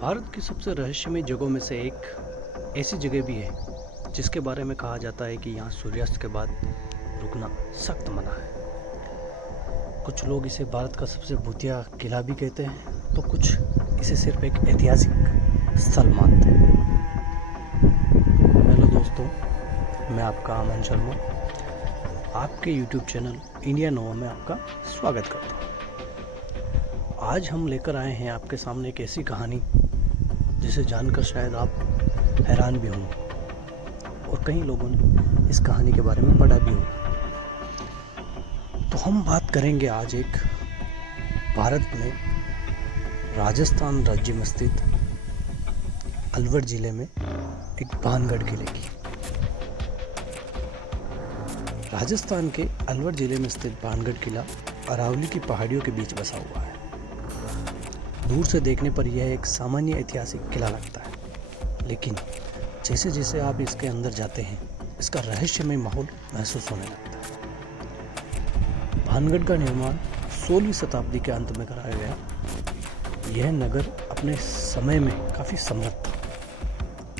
भारत की सबसे रहस्यमय जगहों में से एक ऐसी जगह भी है जिसके बारे में कहा जाता है कि यहाँ सूर्यास्त के बाद रुकना सख्त मना है। कुछ लोग इसे भारत का सबसे भूतिया किला भी कहते हैं तो कुछ इसे सिर्फ एक ऐतिहासिक स्थल मानते हैं। हेलो दोस्तों, मैं आपका अमन शर्मा आपके YouTube चैनल इंडिया नोवा में आपका स्वागत करता हूँ। आज हम लेकर आए हैं आपके सामने एक ऐसी कहानी जिसे जानकर शायद आप हैरान भी होंगे और कई लोगों ने इस कहानी के बारे में पढ़ा भी होगा। तो हम बात करेंगे आज एक भारत में राजस्थान राज्य में स्थित अलवर जिले में एक भानगढ़ किले की। राजस्थान के अलवर जिले में स्थित भानगढ़ किला अरावली की पहाड़ियों के बीच बसा हुआ है। दूर से देखने पर यह एक सामान्य ऐतिहासिक किला लगता है, लेकिन जैसे जैसे आप इसके अंदर जाते हैं इसका रहस्यमय माहौल महसूस होने लगता है। भानगढ़ का निर्माण 16वीं शताब्दी के अंत में कराया गया। यह नगर अपने समय में काफ़ी समृद्ध था।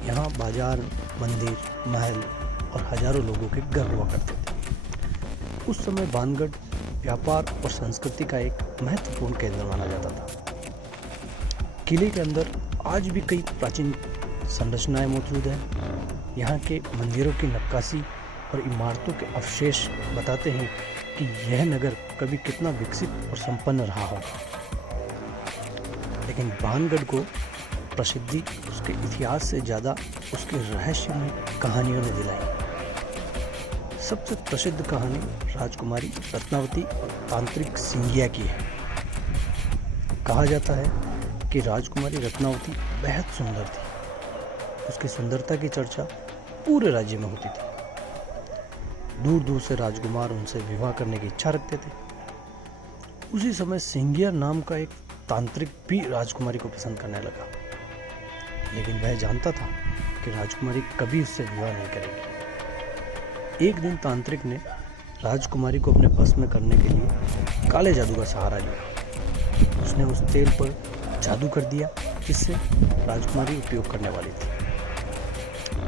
यहाँ बाजार, मंदिर, महल और हजारों लोगों के घर हुआ करते थे। उस समय भानगढ़ व्यापार और संस्कृति का एक महत्वपूर्ण केंद्र माना जाता था। किले के अंदर आज भी कई प्राचीन संरचनाएं मौजूद हैं। यहाँ के मंदिरों की नक्काशी और इमारतों के अवशेष बताते हैं कि यह नगर कभी कितना विकसित और संपन्न रहा होगा। लेकिन भानगढ़ को प्रसिद्धि उसके इतिहास से ज़्यादा उसके रहस्यमय कहानियों ने दिलाई। सबसे प्रसिद्ध कहानी राजकुमारी रत्नावती और तांत्रिक सिंगिया की है। कहा जाता है कि राजकुमारी रत्नावती बेहद सुंदर थी। उसकी सुंदरता की चर्चा पूरे राज्य में होती थी। दूर दूर से राजकुमार उनसे विवाह करने की इच्छा रखते थे। उसी समय सिंगिया नाम का एक तांत्रिक भी राजकुमारी को पसंद करने लगा, लेकिन वह जानता था कि राजकुमारी कभी उससे विवाह नहीं करेगी। एक दिन तांत्रिक ने राजकुमारी को अपने बस में करने के लिए काले जादू का सहारा लिया। उसने उस तेल पर जादू कर दिया जिससे राजकुमारी उपयोग करने वाली थी,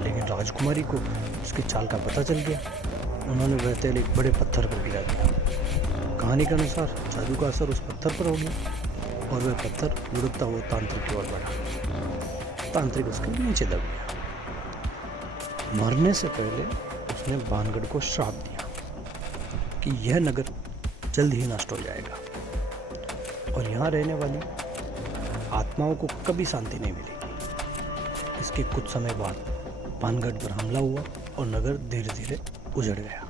लेकिन राजकुमारी को उसकी चाल का पता चल गया। उन्होंने वह तेल एक बड़े पत्थर पर गिरा दिया। कहानी के अनुसार जादू का असर उस पत्थर पर हो गया और वह पत्थर लुढ़कता हुआ तांत्रिक की ओर बढ़ा। तांत्रिक उसके नीचे दब गया। मरने से पहले उसने भानगढ़ को श्राप दिया कि यह नगर जल्द ही नष्ट हो जाएगा और यहाँ रहने वाली आत्माओं को कभी शांति नहीं मिलेगी। इसके कुछ समय बाद भानगढ़ पर हमला हुआ और नगर धीरे धीरे उजड़ गया।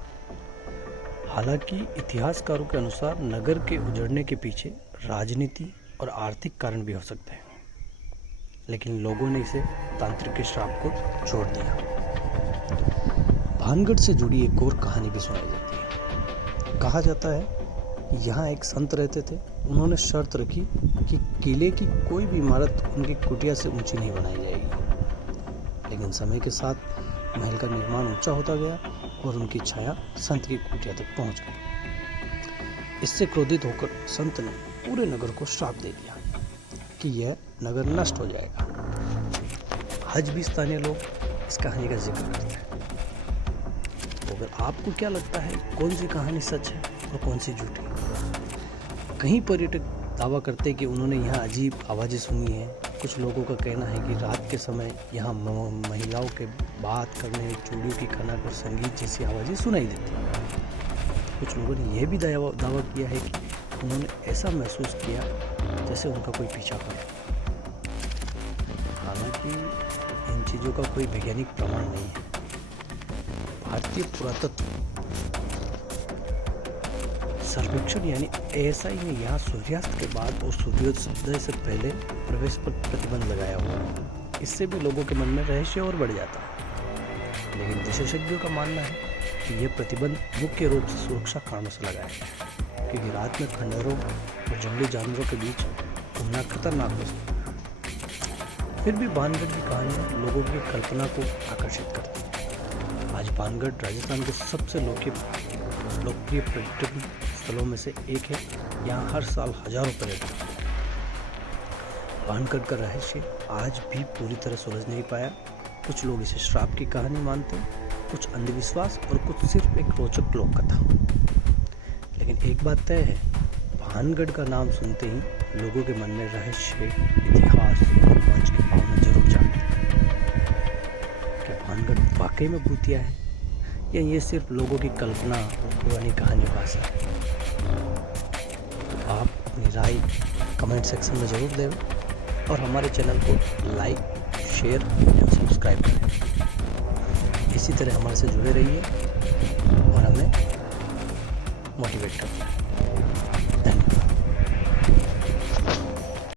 हालांकि इतिहासकारों के अनुसार नगर के उजड़ने के पीछे राजनीति और आर्थिक कारण भी हो सकते हैं, लेकिन लोगों ने इसे तांत्रिक के श्राप को छोड़ दिया। भानगढ़ से जुड़ी एक और कहानी भी सुनाई जाती है। कहा जाता है यहाँ एक संत रहते थे। उन्होंने शर्त रखी कि किले की कोई भी इमारत उनकी कुटिया से ऊंची नहीं बनाई जाएगी, लेकिन समय के साथ महल का निर्माण ऊंचा होता गया और उनकी छाया संत की कुटिया तक पहुंच गई। इससे क्रोधित होकर संत ने पूरे नगर को श्राप दे दिया कि यह नगर नष्ट हो जाएगा। आज भी स्थानीय लोग इस कहानी का जिक्र करते हैं। तो अगर आपको क्या लगता है कौन सी कहानी सच है और कौन सी झूठी? कई पर्यटक दावा करते हैं कि उन्होंने यहाँ अजीब आवाज़ें सुनी हैं। कुछ लोगों का कहना है कि रात के समय यहाँ महिलाओं के बात करने, चूड़ियों की खनक और संगीत जैसी आवाज़ें सुनाई देती हैं। कुछ लोगों ने यह भी दावा किया है कि उन्होंने ऐसा महसूस किया जैसे उनका कोई पीछा कर। हालांकि इन चीज़ों का कोई वैज्ञानिक प्रमाण नहीं है। भारतीय पुरातत्व सर्वेक्षण यानी ASI ने यहाँ सूर्यास्त के बाद और सूर्योदय से पहले प्रवेश पर प्रतिबंध लगाया हुआ है। इससे भी लोगों के मन में रहस्य और बढ़ जाता है। लेकिन विशेषज्ञों का मानना है कि यह प्रतिबंध मुख्य रूप से सुरक्षा कारणों से लगाया गया है, क्योंकि रात में खंडहरों और जंगली जानवरों के बीच घूमना खतरनाक हो सकता है। फिर भी भानगढ़ की कहानियाँ लोगों की कल्पना को आकर्षित करती है। आज भानगढ़ राजस्थान के सबसे लोकप्रिय पर्यटन स्थलों में से एक है। यहाँ हर साल हजारों पर्यटक आते हैं। भानगढ़ का रहस्य आज भी पूरी तरह सुलझ नहीं पाया। कुछ लोग इसे श्राप की कहानी मानते हैं, कुछ अंधविश्वास और कुछ सिर्फ एक रोचक लोक कथा। लेकिन एक बात तय है, भानगढ़ का नाम सुनते ही लोगों के मन में रहस्य, इतिहास और रोमांच की भावना जरूर जागती है। क्या भानगढ़ वाकई में भूतिया है या ये सिर्फ लोगों की कल्पना और पुरानी कहानियों का असर है? तो आप अपनी राय कमेंट सेक्शन में ज़रूर दें और हमारे चैनल को लाइक, शेयर और सब्सक्राइब करें। इसी तरह हमारे से जुड़े रहिए और हमें मोटिवेट करें।